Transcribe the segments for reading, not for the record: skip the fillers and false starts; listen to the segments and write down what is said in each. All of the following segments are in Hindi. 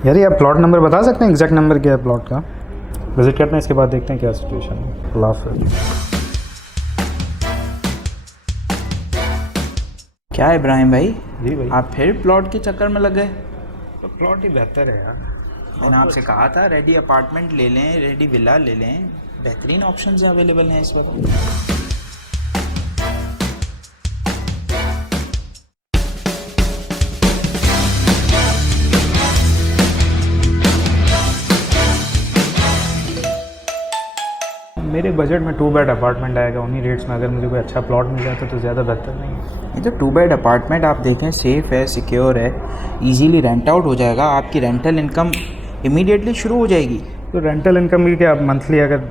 यार ये आप प्लॉट नंबर बता सकते हैं, एग्जैक्ट नंबर क्या है प्लॉट का? विजिट करते हैं, इसके बाद देखते हैं क्या सिचुएशन है। अल्लाह हाफ़िज़। क्या है इब्राहिम भाई, जी भाई, आप फिर प्लॉट के चक्कर में लग गए? तो प्लॉट ही बेहतर है यार। मैंने आपसे कहा था रेडी अपार्टमेंट ले लें, रेडी विला ले लें, बेहतरीन ऑप्शंस अवेलेबल हैं इस वक्त। मेरे बजट में 2 बेड अपार्टमेंट आएगा, उन्हीं रेट्स में अगर मुझे कोई अच्छा प्लॉट मिल जाता तो ज़्यादा बेहतर नहीं है। ये तो 2 बेड अपार्टमेंट आप देखें, सेफ़ है, सिक्योर है, इजीली रेंट आउट हो जाएगा, आपकी रेंटल इनकम इमीडिएटली शुरू हो जाएगी। तो रेंटल इनकम भी क्या, मंथली अगर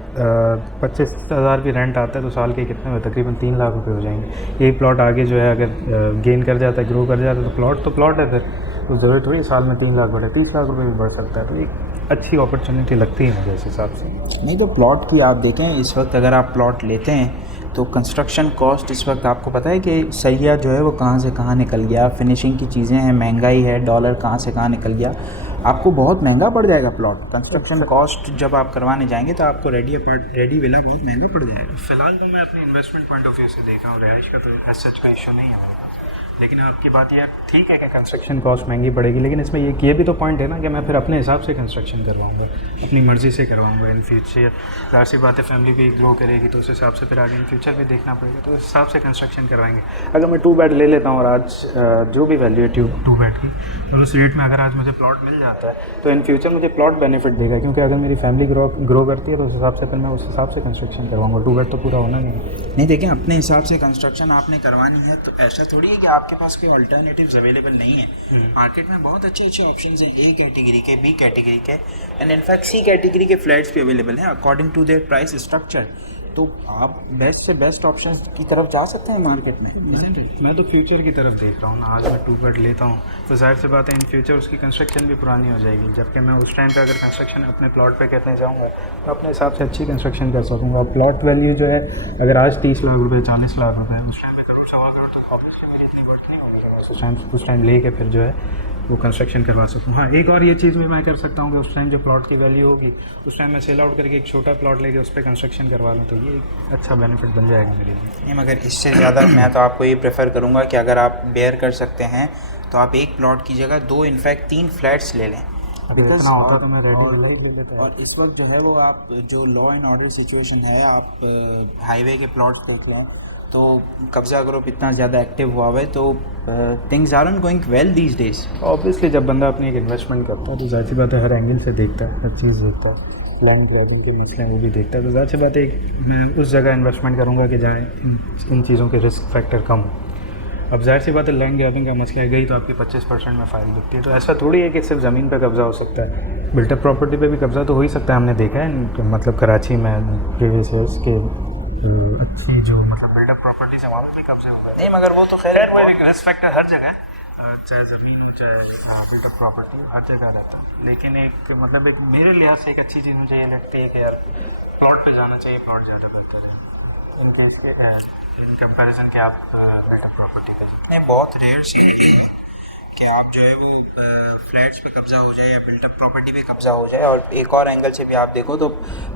25,000 भी रेंट आता है तो साल के कितने में तकरीबन 3 लाख रुपए हो जाएंगे। यही प्लॉट आगे जो है अगर गेन कर जाता है, ग्रो कर जाता है, तो प्लॉट है फिर तो ज़रूरत थोड़ी साल में 3 लाख बढ़े, 30 लाख रुपए भी बढ़ सकता है। तो एक अच्छी अपॉर्चुनिटी लगती है मुझे इस हिसाब से। नहीं तो प्लॉट की आप देखें, इस वक्त अगर आप प्लॉट लेते हैं तो कंस्ट्रक्शन कॉस्ट इस वक्त आपको पता है कि सरिया जो है वो कहाँ से कहाँ निकल गया, फिनिशिंग की चीज़ें हैं, महंगाई है, डॉलर कहाँ से कहाँ निकल गया, आपको बहुत महंगा पड़ जाएगा प्लॉट। कंस्ट्रक्शन कॉस्ट जब आप करवाने जाएंगे तो आपको रेडी विला बहुत महंगा पड़ जाएगा। फिलहाल तो मैं अपने इन्वेस्टमेंट पॉइंट ऑफ व्यू से देख रहा हूँ, रहाइश का तो एज सच कोई इशू नहीं है मेरे पास। लेकिन आपकी बात यह ठीक है कि कंस्ट्रक्शन कॉस्ट महंगी पड़ेगी, लेकिन इसमें ये भी तो पॉइंट है ना कि मैं फिर अपने हिसाब से कंस्ट्रक्शन करवाऊंगा, अपनी मर्ज़ी से करवाऊंगा इन फ्यूचर। ज़ाहिर सी बात है, फैमिली भी ग्रो करेगी तो उस हिसाब से फिर आगे इन फ्यूचर भी देखना पड़ेगा, तो उस हिसाब से कंस्ट्रक्शन करवाएंगे। अगर मैं 2 बेड ले लेता हूँ और आज जो भी वैल्यू है 2 बेड की, और उस रेट में अगर आज मुझे प्लॉट मिल जाता है तो इन फ्यूचर मुझे प्लॉट बेनिफिट देगा, क्योंकि अगर मेरी फैमिली ग्रो करती है तो उस हिसाब से फिर मैं उस हिसाब से कंस्ट्रक्शन करवाऊंगा। 2 बेड तो पूरा होना नहीं। देखिए, अपने हिसाब से कंस्ट्रक्शन आपने करवानी है तो ऐसा थोड़ी है कि आपके पास कोई अल्टरनेटिव्स अवेलेबल नहीं है। मार्केट में बहुत अच्छे अच्छे ऑप्शंस हैं, ए कैटेगरी के, बी कैटेगरी के एंड इनफैक्ट सी कैटेगरी के फ्लैट्स भी अवेलेबल हैं according to their price structure. तो आप बेस्ट से बेस्ट ऑप्शंस की तरफ जा सकते हैं मार्केट में। मैं तो फ्यूचर की तरफ देख रहा हूँ ना। आज मैं 2 बेड लेता हूँ तो जाहिर सी बात है इन फ्यूचर उसकी कंस्ट्रक्शन भी पुरानी हो जाएगी, जबकि मैं उस टाइम पे अगर कंस्ट्रक्शन अपने प्लॉट पे करने जाऊँगा तो अपने हिसाब से अच्छी कंस्ट्रक्शन कर सकूँगा। प्लॉट वैल्यू जो है अगर आज 30 लाख रुपये, 40 लाख रुपये, उस टाइम पे करोड़, सवा करोड़, तो ऑब्वियसली मेरी इतनी बढ़त नहीं होगी। उस टाइम ले के फिर जो है वो कंस्ट्रक्शन करवा सकूँ। हाँ, एक और ये चीज़ भी मैं कर सकता हूँ कि उस टाइम जो प्लॉट की वैल्यू होगी उस टाइम मैं सेल आउट करके एक छोटा प्लॉट लेके उस पर कंस्ट्रक्शन करवा लूँ, तो ये एक अच्छा बेनिफिट बन जाएगा मेरे लिए। नहीं, मगर इससे ज़्यादा मैं तो आपको ये प्रेफर करूँगा कि अगर आप बेयर कर सकते हैं तो आप एक प्लॉट की जगह 2 इनफैक्ट 3 फ्लैट्स ले लें। अभी इतना होता तो मैं रेडी विला ही ले लेता। और इस वक्त जो है वो आप जो लॉ एंड ऑर्डर सिचुएशन है, आप हाईवे के प्लॉट देख लें तो कब्ज़ा ग्रुप इतना ज़्यादा एक्टिव हुआ है, तो things are not going well these days. Obviously जब बंदा अपनी एक इन्वेस्टमेंट करता है तो ज़ाहिर सी बात है हर एंगल से देखता है, हर चीज़ देखता है, लैंड ग्रैबिंग के मसले हैं वो भी देखता है। तो ज़ाहिर सी बात है मैं उस जगह इन्वेस्टमेंट करूँगा कि जहाँ इन चीज़ों के रिस्क फैक्टर कम हो। अब ज़ाहिर सी बात है लैंड ग्रैबिंग का मसला है, गई तो आपकी 25% में फाइल दिखती है। तो ऐसा थोड़ी है कि सिर्फ ज़मीन पर कब्ज़ा हो सकता है, बिल्टअप प्रॉपर्टी पे भी कब्ज़ा तो हो ही सकता है। हमने देखा है मतलब कराची में प्रीवियस ईयर्स के अच्छी जो मतलब बिल्डअप प्रॉपर्टीज है वहाँ पर भी कब्जे हो गए। नहीं, मगर वो तो खैर वो एक रिस्क फैक्टर हर जगह, चाहे ज़मीन हो चाहे बिल्डअप प्रॉपर्टी, हर जगह रहता है। लेकिन एक मतलब एक मेरे लिहाज से एक अच्छी चीज़ मुझे ये लगती है कि यार प्लॉट पे जाना चाहिए, प्लॉट ज़्यादा बेहतर है इन कंपैरिजन के आप बिल्डअप प्रॉपर्टी का। नहीं, बहुत रेयर सी कि आप जो है वो फ्लैट्स पे कब्ज़ा हो जाए या बिल्टअप प्रॉपर्टी पे कब्ज़ा हो जाए। और एक और एंगल से भी आप देखो तो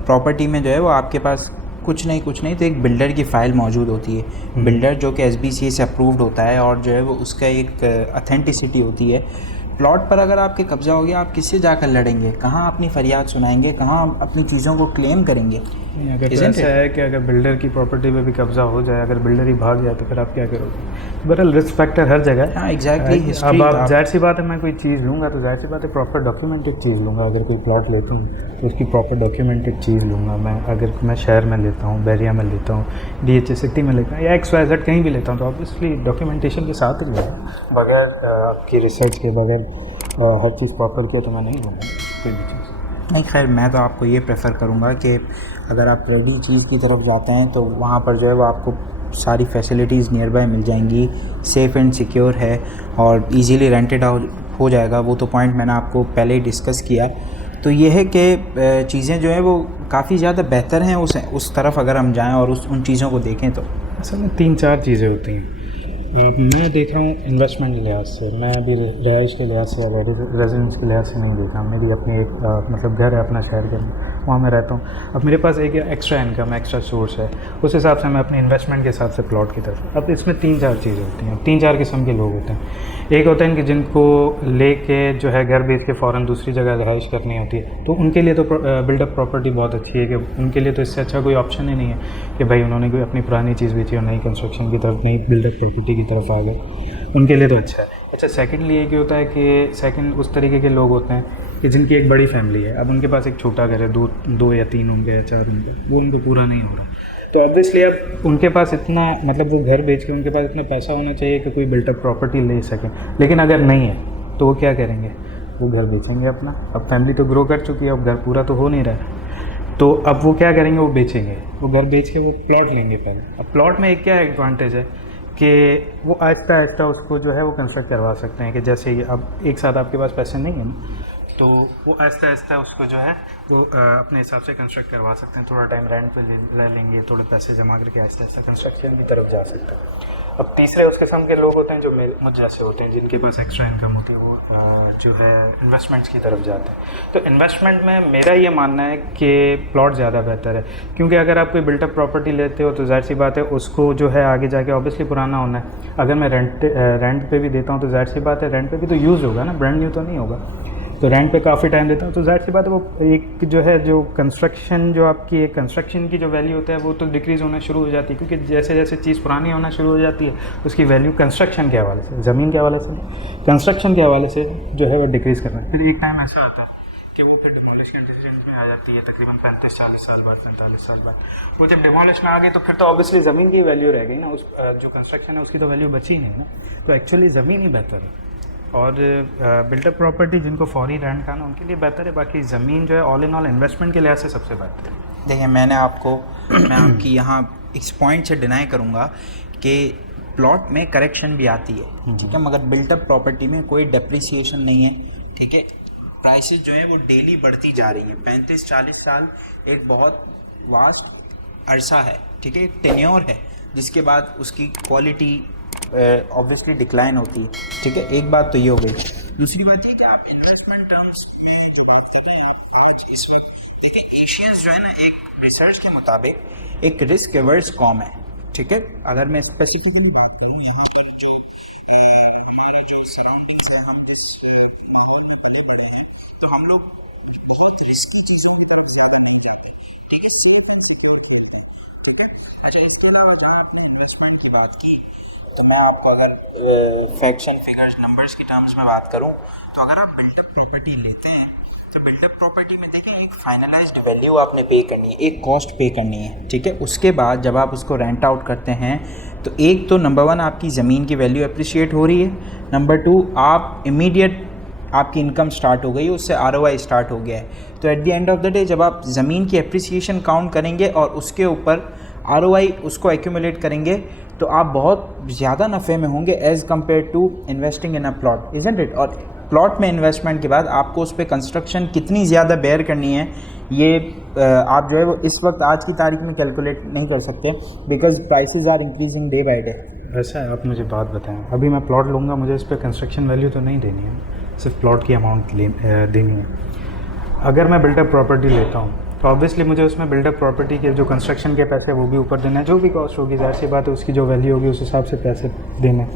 प्रॉपर्टी में जो है वो आपके पास कुछ नहीं तो एक बिल्डर की फ़ाइल मौजूद होती है, बिल्डर जो कि SBCA से अप्रूव्ड होता है और जो है वो उसका एक अथेंटिसिटी होती है। प्लॉट पर अगर आपके कब्ज़ा हो गया, आप किससे जाकर लड़ेंगे, कहाँ अपनी फरियाद सुनाएंगे, कहाँ अपनी चीज़ों को क्लेम करेंगे? अगर तो ऐसा है कि अगर बिल्डर की प्रॉपर्टी पे भी कब्जा हो जाए, अगर बिल्डर ही भाग जाए तो फिर आप क्या करोगे? बहरहाल रिस्क फैक्टर हर जगह है। हाँ, एग्जैक्टली। अब आप जाहिर सी बात है मैं कोई चीज़ लूँगा तो जाहिर सी बात है प्रॉपर डॉक्यूमेंटेड चीज़ लूँगा। अगर कोई प्लॉट लेता हूँ तो उसकी प्रॉपर डॉक्यूमेंटेड चीज़ लूँगा। मैं अगर मैं शहर में लेता हूँ, बैरिया में लेता हूँ, DHA सिटी में लेता हूँ या XYZ कहीं भी लेता हूँ तो ऑब्वियसली डॉक्यूमेंटेशन के साथ ही लूँगा। बगैर आपकी रिसर्च के, बगैर हर चीज़ प्रॉपर किया तो मैं नहीं लूँगा कोई भी चीज़। नहीं, खैर मैं तो आपको ये प्रेफर करूँगा कि अगर आप रेडी चीज़ की तरफ जाते हैं तो वहाँ पर जो है वो आपको सारी फैसिलिटीज़ नियर बाय मिल जाएंगी, सेफ़ एंड सिक्योर है और इजीली रेंटेड हो जाएगा। वो तो पॉइंट मैंने आपको पहले ही डिस्कस किया। तो ये है कि चीज़ें जो हैं वो काफ़ी ज़्यादा बेहतर हैं उस तरफ अगर हम जाएँ और उन चीज़ों को देखें तो। असल में 3-4 चीज़ें होती हैं। मैं देख रहा हूँ इन्वेस्टमेंट के लिहाज से, मैं अभी रहाइश के लिहाज से या रेजिडेंस के लिहाज से नहीं देख रहा हूँ। मेरी अपनी एक मतलब घर है अपना शहर के अंदर, वहाँ मैं रहता हूँ। अब मेरे पास एक एक्स्ट्रा इनकम, एक्स्ट्रा सोर्स है, उस हिसाब से मैं अपनी इन्वेस्टमेंट के हिसाब से प्लॉट की तरफ। अब इसमें 3-4 चीज़ें होती हैं, 3-4 किस्म के लोग होते हैं। एक होते हैं कि जिनको लेके जो है घर बेच के फ़ौरन दूसरी जगह रहाइश करनी होती है, तो उनके लिए तो बिल्डअप प्रॉपर्टी बहुत अच्छी है कि उनके लिए तो इससे अच्छा कोई ऑप्शन ही नहीं है कि भाई उन्होंने कोई अपनी पुरानी चीज़ बेची और नई कंस्ट्रक्शन की तरफ, नई बिल्डअप प्रॉपर्टी की तरफ आ गए, उनके लिए तो अच्छा है। अच्छा, सेकंडली ये क्या होता है कि सेकंड उस तरीके के लोग होते हैं कि जिनकी एक बड़ी फैमिली है, अब उनके पास एक छोटा घर है, दो या 3 होंगे या 4 होंगे, वो उनको पूरा नहीं हो रहा, तो ऑब्वियसली अब उनके पास इतना मतलब वो घर बेच के उनके पास इतना पैसा होना चाहिए कि कोई बिल्टअप प्रॉपर्टी ले सकें। लेकिन अगर नहीं है तो वो क्या करेंगे, वो घर बेचेंगे अपना। अब फैमिली तो ग्रो कर चुकी है, अब घर पूरा तो हो नहीं रहा है, तो अब वो क्या करेंगे, वो बेचेंगे। वो घर बेच के वो प्लॉट लेंगे पहले। अब प्लॉट में एक क्या एडवांटेज है कि वो आहिस्ता आहिस्ता उसको जो है वो कंस्ट्रक्ट करवा सकते हैं कि जैसे ही अब एक साथ आपके पास पैसे नहीं है ना, तो वो आहिस्ता आहिस्ता उसको जो है वो अपने हिसाब से कंस्ट्रक्ट करवा सकते हैं। थोड़ा टाइम रेंट पे ले लेंगे, थोड़े पैसे जमा करके आहिस्ता आहिस्ता कंस्ट्रक्शन की तरफ जा सकते हैं। अब तीसरे उस किस्म के लोग होते हैं जो मुझ जैसे होते हैं, जिनके पास एक्स्ट्रा इनकम होती है, वो जो है इन्वेस्टमेंट्स की तरफ जाते हैं। तो इन्वेस्टमेंट में मेरा ये मानना है कि प्लॉट ज़्यादा बेहतर है, क्योंकि अगर आप कोई बिल्टअप प्रॉपर्टी लेते हो तो जाहिर सी बात है उसको जो है आगे जाके ऑब्वियसली पुराना होना है। अगर मैं रेंट पे भी देता हूँ तो जाहिर सी बात है रेंट पे भी तो यूज़ होगा ना, ब्रांड न्यू तो नहीं होगा। तो रेंट पे काफ़ी टाइम देता हूँ तो जाहिर सी बात है वो एक जो है जो कंस्ट्रक्शन जो आपकी एक कंस्ट्रक्शन की जो वैल्यू होता है वो तो डिक्रीज़ होना शुरू हो जाती है, क्योंकि जैसे जैसे चीज़ पुरानी होना शुरू हो जाती है उसकी वैल्यू कंस्ट्रक्शन के हवाले से, ज़मीन के हवाले से, कंस्ट्रक्शन के हवाले से जो है वो डिक्रीज़ करना है। फिर एक टाइम ऐसा आता है कि वो फिर डिमोलिश के डिसीजन में आ जाती है, तकरीबन 35-40 साल बाद, 45 साल बाद। वो जब डिमोलिश में आ गई तो फिर तो ऑब्वियसली ज़मीन की वैल्यू रह गई ना, उस जो कंस्ट्रक्शन है उसकी तो वैल्यू बची नहीं ना। तो एक्चुअली ज़मीन ही बेहतर है, और बिल्टअप प्रॉपर्टी जिनको फौरी रेंट का ना उनके लिए बेहतर है। बाकी ज़मीन जो है ऑल इन ऑल इन्वेस्टमेंट के लिहाज से सबसे बेहतर है। देखिए मैं आपकी यहाँ इस पॉइंट से डिनाई करूँगा कि प्लॉट में करेक्शन भी आती है, ठीक है, मगर बिल्टअप प्रॉपर्टी में कोई डेप्रिसिएशन नहीं है, ठीक है। प्राइसेस जो है वो डेली बढ़ती जा रही हैं। 35-40 साल एक बहुत वास्ट अरसा है, ठीक है, टेन्योर है, जिसके बाद उसकी क्वालिटी ऑब्वियसली डिक्लाइन होती है, ठीक है। एक बात तो ये हो गई। दूसरी बात ये कि आप इन्वेस्टमेंट टर्म्स में जो बात कर रहे हैं आज इस वक्त, देखिए एशियंस जो है ना, एक रिसर्च के मुताबिक एक रिस्क एवर्स कॉम है, ठीक है। अगर मैं स्पेसिफिकली बात करूँ यहाँ पर जो हमारे जो सराउंडिंग्स है, हम जिस माहौल में पले बढ़े हैं, तो हम लोग बहुत रिस्की चीज़ों की तरफ मालूम कर रहे हैं, ठीक है, सिर्फ ठीक है। अच्छा, इसके अलावा जहाँ आपने इन्वेस्टमेंट की बात की, तो मैं आपको अगर फैक्ट्स एंड फिगर्स नंबर्स की टर्म्स में बात करूं, तो अगर आप बिल्डअप प्रॉपर्टी लेते हैं तो बिल्डअप प्रॉपर्टी में देखें एक फाइनलाइज्ड वैल्यू आपने पे करनी है, एक कॉस्ट पे करनी है, ठीक है। उसके बाद जब आप उसको रेंट आउट करते हैं तो एक तो नंबर 1 आपकी ज़मीन की वैल्यू अप्रिशिएट हो रही है, नंबर 2 आप इमीडिएट आपकी इनकम स्टार्ट हो गई है, उससे ROI स्टार्ट हो गया है। तो at the end of the day जब आप ज़मीन की अप्रिसिएशन काउंट करेंगे और उसके ऊपर ROI उसको एक्यूमुलेट करेंगे तो आप बहुत ज़्यादा नफ़े में होंगे as compare to investing in a plot, isn't it. और प्लॉट में इन्वेस्टमेंट के बाद आपको उस पर कंस्ट्रक्शन कितनी ज़्यादा बेयर करनी है, ये आप जो है वो इस वक्त आज की तारीख में कैलकुलेट नहीं कर सकते, because prices are increasing day by day. ऐसा है, आप मुझे बात बताएं, अभी मैं प्लॉट लूँगा, मुझे इस पर कंस्ट्रक्शन वैल्यू तो नहीं देनी है, सिर्फ प्लॉट की अमाउंट देनी है। अगर मैं बिल्डअप प्रॉपर्टी लेता हूँ तो ऑब्वियसली मुझे उसमें बिल्डअप प्रॉपर्टी के जो कंस्ट्रक्शन के पैसे वो भी ऊपर देना है, जो भी कॉस्ट होगी जाहिर सी बात है उसकी जो वैल्यू होगी उस हिसाब से पैसे देने।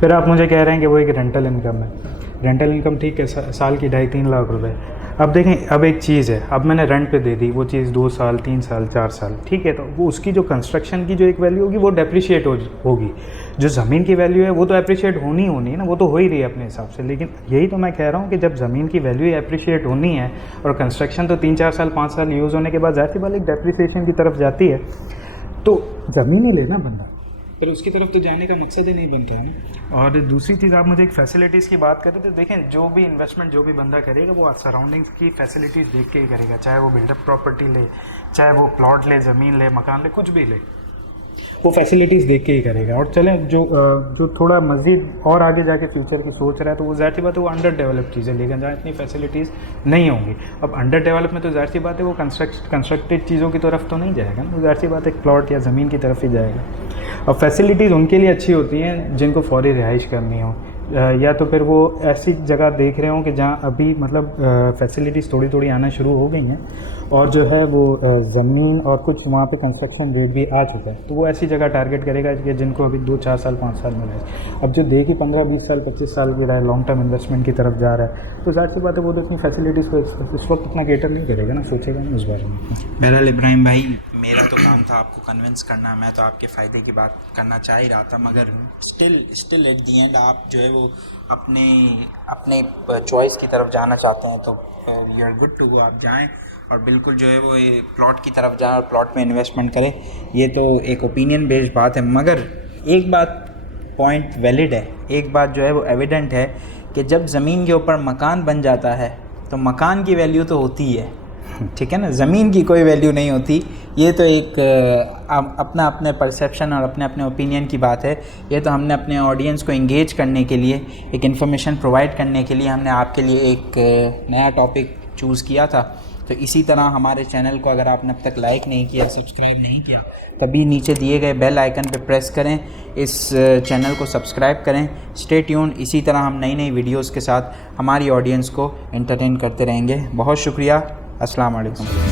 फिर आप मुझे कह रहे हैं कि वो एक रेंटल इनकम है, रेंटल इनकम ठीक है, साल की 2.5-3 लाख रुपए। अब देखें, अब एक चीज़ है, अब मैंने रेंट पे दे दी वो चीज़ 2 साल 3 साल 4 साल, ठीक है, तो वो उसकी जो कंस्ट्रक्शन की जो एक वैल्यू होगी वो डेप्रिशिएट होगी। जो ज़मीन की वैल्यू है वो तो अप्रिशिएट होनी है ना, वो तो हो ही रही है अपने हिसाब से। लेकिन यही तो मैं कह रहा हूँ कि जब ज़मीन की वैल्यू अप्रिशिएट होनी है और कंस्ट्रक्शन तो 3-4 साल 5 साल यूज़ होने के बाद जाहिर सी बात एक डेप्रिसिएशन की तरफ जाती है, तो ज़मीन ही लेना बंदा, पर उसकी तरफ तो जाने का मकसद ही नहीं बनता है ना। और दूसरी चीज़, आप मुझे एक फैसिलिटीज़ की बात करें तो देखें, जो भी इन्वेस्टमेंट जो भी बंदा करेगा वो सराउंडिंग्स की फैसिलिटीज़ देख के ही करेगा, चाहे वो बिल्डअप प्रॉपर्टी ले, चाहे वो प्लॉट ले, ज़मीन ले, मकान ले, कुछ भी ले, वो फैसिलिटीज़ देख के ही करेगा। और चलें जो थोड़ा मज़ीद और आगे जाके फ्यूचर की सोच रहा है तो वो ज़ाहिर सी बात है वो अंडर डेवलप चीज़ें लेकिन जहाँ इतनी फैसिलिटीज़ नहीं होंगी। अब अंडर डेवलप में तो ज़ाहिर सी बात है वो कंस्ट्रक्टेड चीज़ों की तरफ तो नहीं जाएगा ना, वो ज़ाहिर सी बात है प्लॉट या ज़मीन की तरफ ही जाएगा। अब फैसिलिटीज़ उनके लिए अच्छी होती हैं जिनको फौरी रिहाइश करनी हो, या तो फिर वो ऐसी जगह देख रहे हों कि जहाँ अभी मतलब फैसिलिटीज़ थोड़ी थोड़ी आना शुरू हो गई हैं और जो है वो ज़मीन और कुछ वहाँ पे कंस्ट्रक्शन रेट भी आ चुका है, तो वो ऐसी जगह टारगेट करेगा कि जिनको अभी 2-4 साल 5 साल में रहे। अब जो देखी 15-20 साल 25 साल भी रहा है, लॉन्ग टर्म इन्वेस्टमेंट की तरफ जा रहा है, तो ज़ाहिर सी बात है वो तो इतनी फैसिलिटीज़ को इस वक्त इतना केटर नहीं करेगा ना, सोचेगा नहीं उस बारे में। बहरहाल इब्राहिम भाई, मेरा तो काम था आपको कन्विंस करना, मैं तो आपके फ़ायदे की बात करना चाह ही रहा था, मगर स्टिल एट दी एंड आप जो है वो अपने चॉइस की तरफ जाना चाहते हैं तो you are good to go, आप जाएं और बिल्कुल जो है वो ये प्लॉट की तरफ जाएं और प्लॉट में इन्वेस्टमेंट करें। ये तो एक ओपिनियन बेस्ड बात है, मगर एक बात पॉइंट वैलिड है, एक बात जो है वो एविडेंट है कि जब ज़मीन के ऊपर मकान बन जाता है तो मकान की वैल्यू तो होती ही है, ठीक है ना, ज़मीन की कोई वैल्यू नहीं होती। ये तो एक अपने परसेप्शन और अपने ओपिनियन की बात है। ये तो हमने अपने ऑडियंस को इंगेज करने के लिए, एक इन्फॉर्मेशन प्रोवाइड करने के लिए हमने आपके लिए एक नया टॉपिक चूज़ किया था। तो इसी तरह हमारे चैनल को अगर आपने अब तक लाइक नहीं किया, सब्सक्राइब नहीं किया, तभी नीचे दिए गए बेल आइकन पे प्रेस करें, इस चैनल को सब्सक्राइब करें। स्टे ट्यून, इसी तरह हम नई वीडियोज़ के साथ हमारी ऑडियंस को एंटरटेन करते रहेंगे। बहुत शुक्रिया, अस्सलाम वालेकुम।